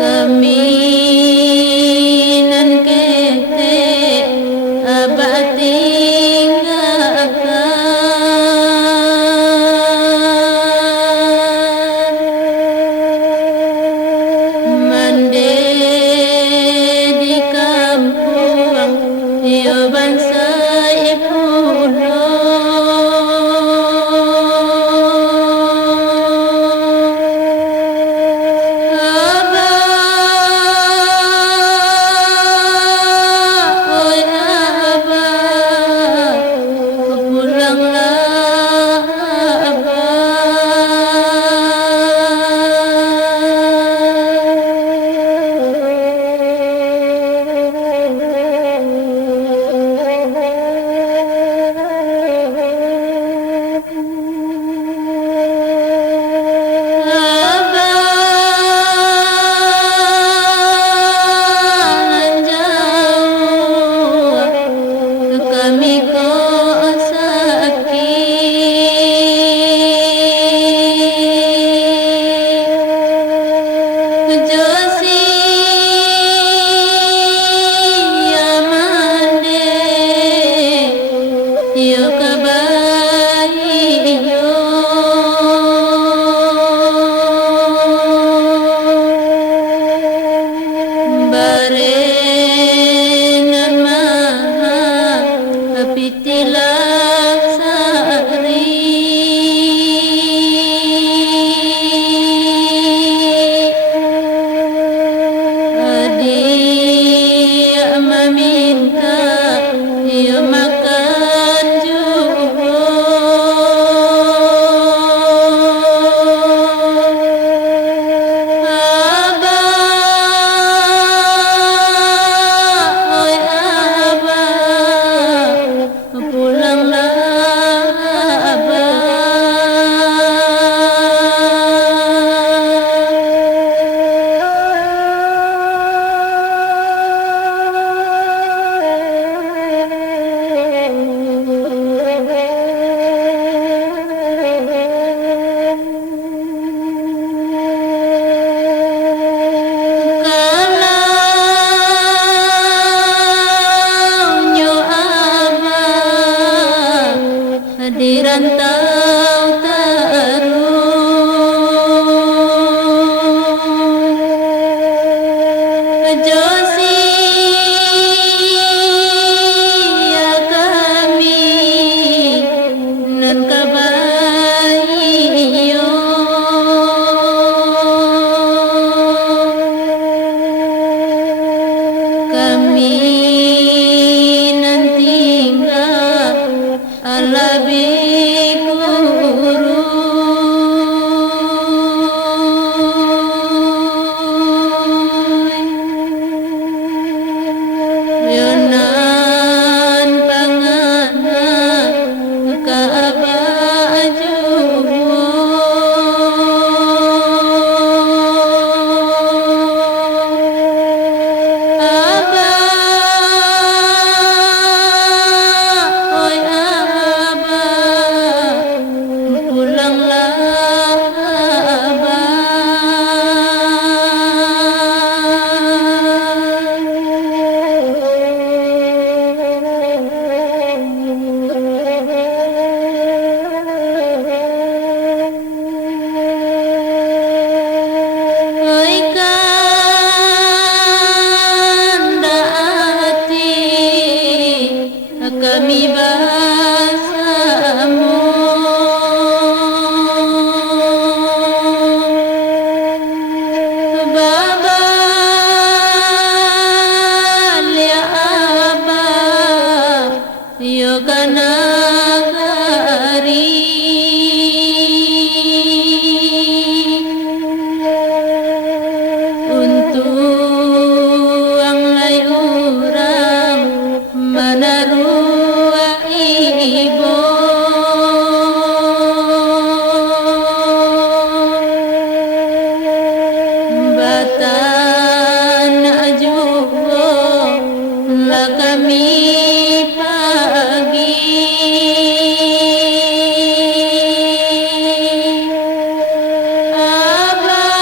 kami nan kete abah tinggalkan mande di kampung yo bangsa ipulo di rantau terus Josi ya kami nan kabayo kami nan tinggal alabi kami bahasamu Baba ya Abah yoga nagari untuk ang layurang manaru ibu batan ajubo la kami pagi Abah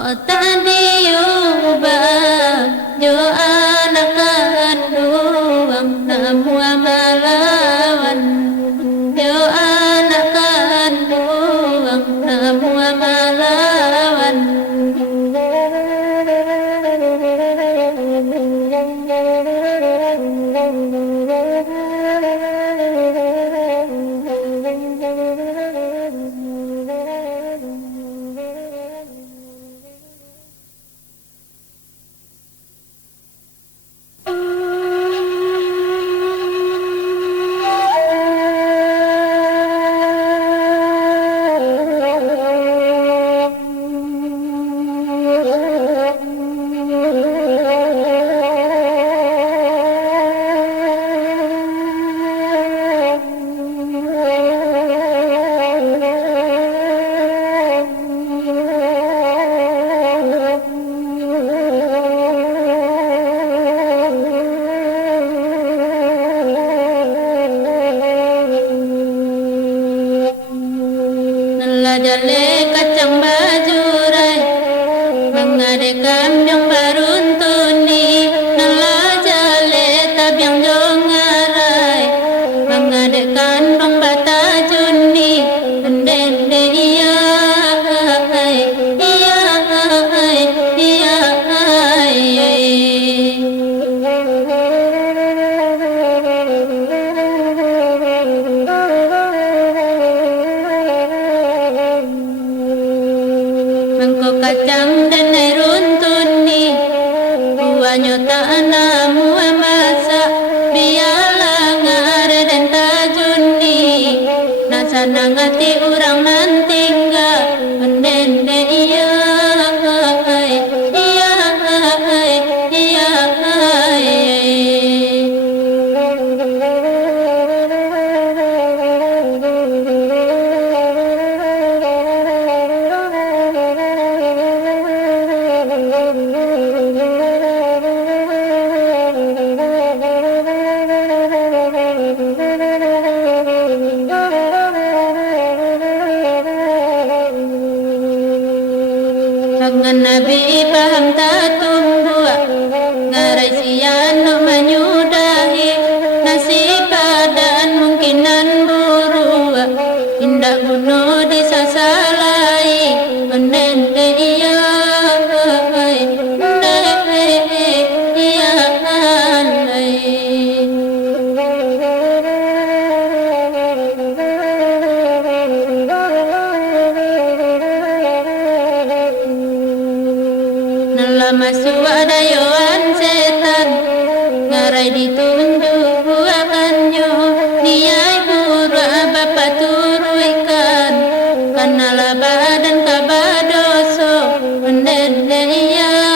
tadi ubah jo anak kandung namu amalawan jo anak kandung namu amalawan jale kacang bajurai mengadakan yang baruntuni nala jale tabiang jongarai mengadakan dong bata juni pendende iya kacang dan runtun ni buahnya tak namu masa biarlah ngar dan tajun ni nasa nangati orang nanti enggak pendende iya Pangan Nabi paham tak tumbuh ngarai sian no menyudahi nasib badan mungkinan buruk indah bunuh disasalai menende iya masuk ada yoan setan ngarai ditunjuk buahannya niai pura bapak turu ikan kanala badan kabadoso mendende iya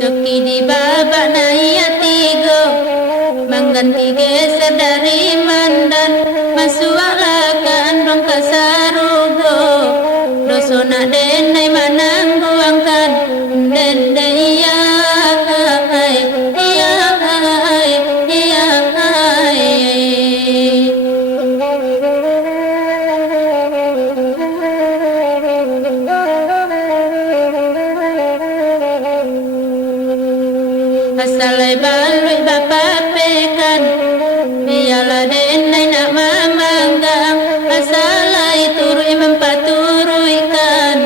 Joki di babak naiyatigo mengganti geser dari mandan masuaklah kandung kasarugo dosona denai manang buangkan dende iya asalai balui bapa pekan biarlah denai nak mamanggang asalai turui mempaturuikan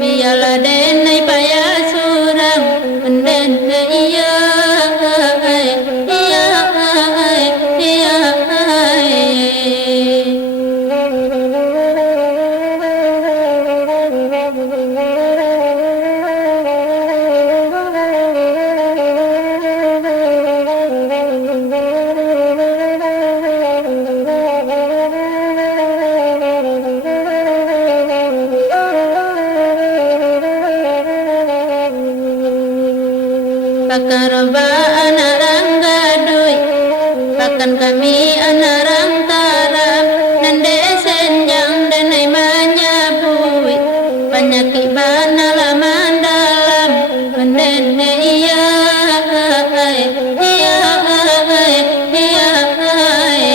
biarlah denai payah surang mendende iya Pakaroba anak ranggadui, pakan kami anak rang taram, nande senjang denai manyabui, penyakit bana laman dalam, mendene iya ai, iya ai, iya ai.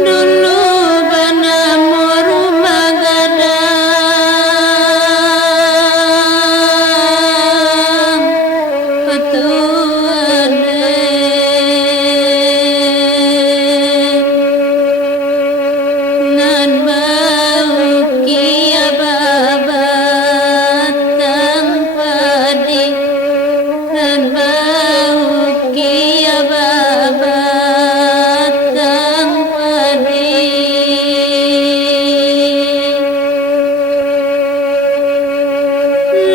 Dulu banamu rumah gadang, petuane nan bau kia babatang padi, nan bau kia babatang padi.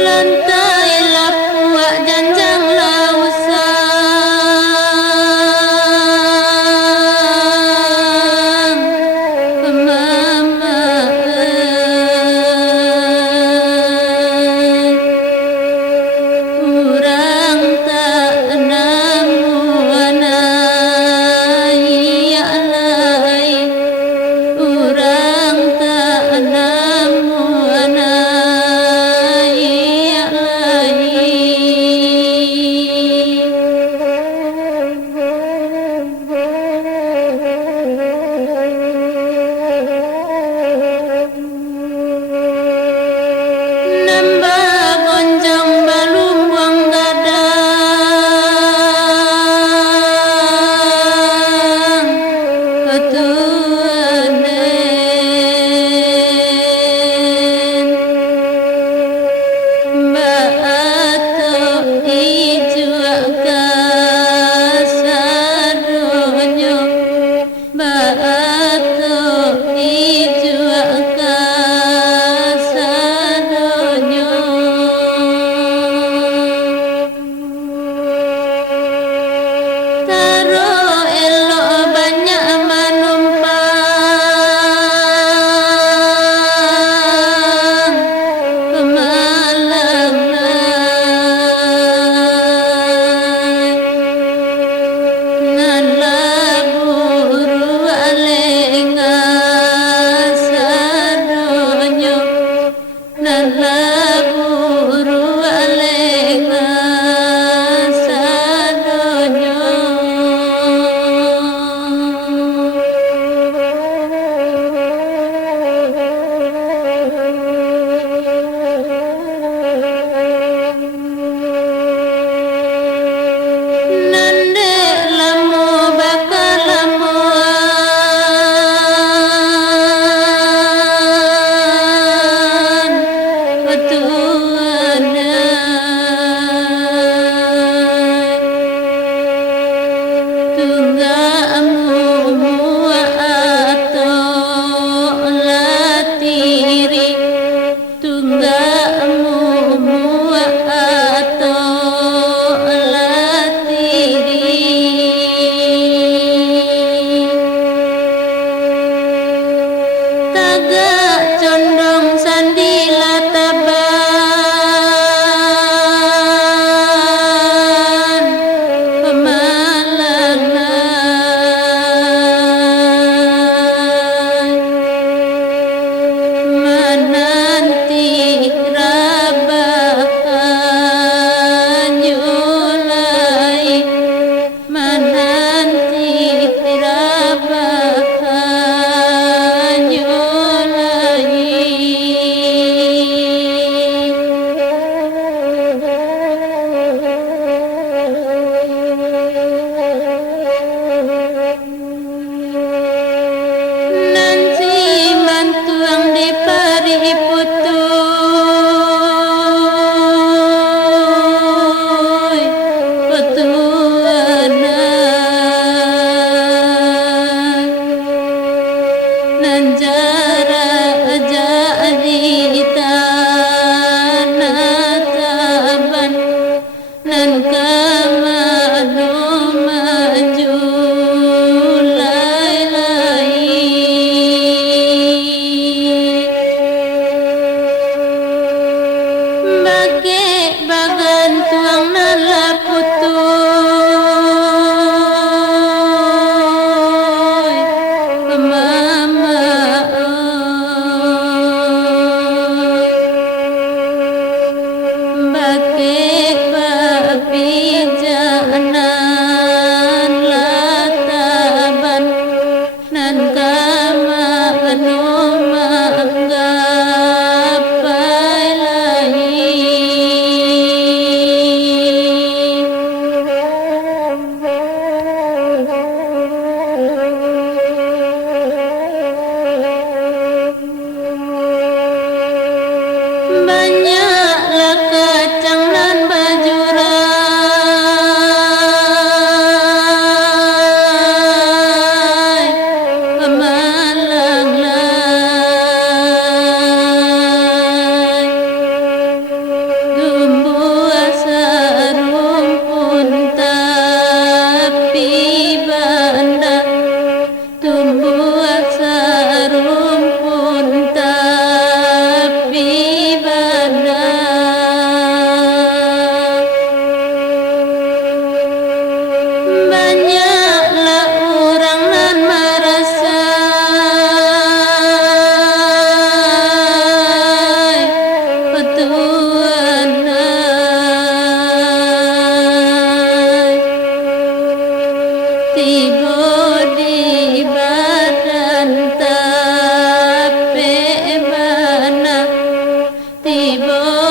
Lantai lapuak janjang lausang, pemamaan urang tak namu anai alai, urang tak namu anai alai. Nambah gonjang balumbang gadang, petuane baato ijuak kasadonyo, baato ijuak kasadonyo. Taro elok banyak manumpang, pemalang ngan laburu alenga sadonyo, nan laburu alenga sadonyo. Nande lamu bakal lamuan, petuane Bake bagan tuang nala putuy Mama Bake papijanan lataban Nan kama manumanggapai lahi Banyaklah kacang dan bajurai Pemalang lai Tumbuh sarung pun tapi banda Tumbuh sarung pun tapi banda Banyaklah orang nan marasai petuanai Tibo di badan tape bana Tibo